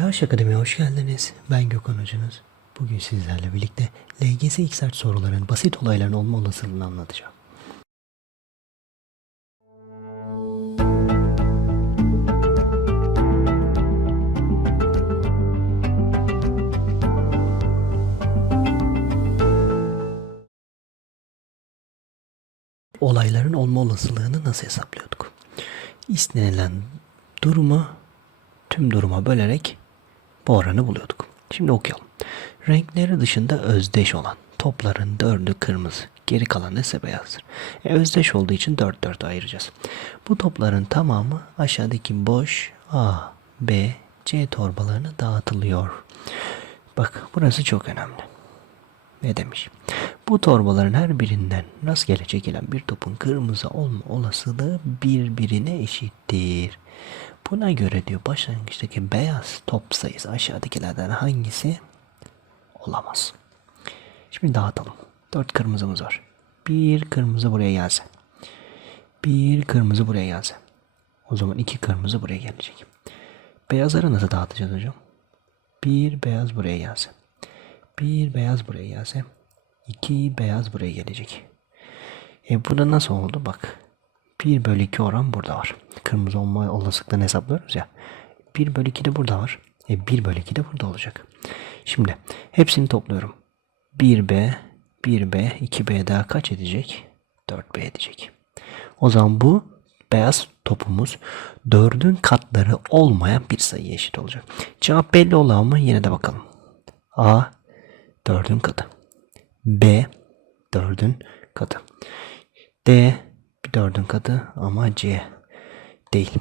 TH Akademi'ye hoş geldiniz. Ben Gökhan Hocanız. Bugün sizlerle birlikte LGS XR soruların basit olayların olma olasılığını anlatacağım. Olayların olma olasılığını nasıl hesaplıyorduk? İstenilen durumu tüm duruma bölerek bu oranı buluyorduk. Şimdi okuyalım. Renkleri dışında özdeş olan topların dördü kırmızı, geri kalan ise beyazdır. E, özdeş olduğu için dört dört ayıracağız. Bu topların tamamı aşağıdaki boş A, B, C torbalarına dağıtılıyor. Bak burası çok önemli. Ne demiş? Bu torbaların her birinden rastgele çekilen bir topun kırmızı olma olasılığı birbirine eşittir. Buna göre diyor başlangıçtaki beyaz top sayısı aşağıdakilerden hangisi olamaz. Şimdi dağıtalım. Dört kırmızımız var. Bir kırmızı buraya gelse. Bir kırmızı buraya gelse. O zaman iki kırmızı buraya gelecek. Beyazları nasıl dağıtacağız hocam? Bir beyaz buraya gelse. Bir beyaz buraya gelse. İki beyaz buraya gelecek. E burada nasıl oldu? Bak. 1 bölü 2 oran burada var. Kırmızı olma olasılıklarını hesaplıyoruz ya. 1 bölü 2 de burada var. E 1 bölü 2 de burada olacak. Şimdi hepsini topluyorum. 1B, 1B, 2B daha kaç edecek? 4B edecek. O zaman bu beyaz topumuz 4'ün katları olmayan bir sayıya eşit olacak. Cevap belli olan mı? Yine de bakalım. A 4'ün katı. B 4'ün katı. D bir dördün katı ama C değil.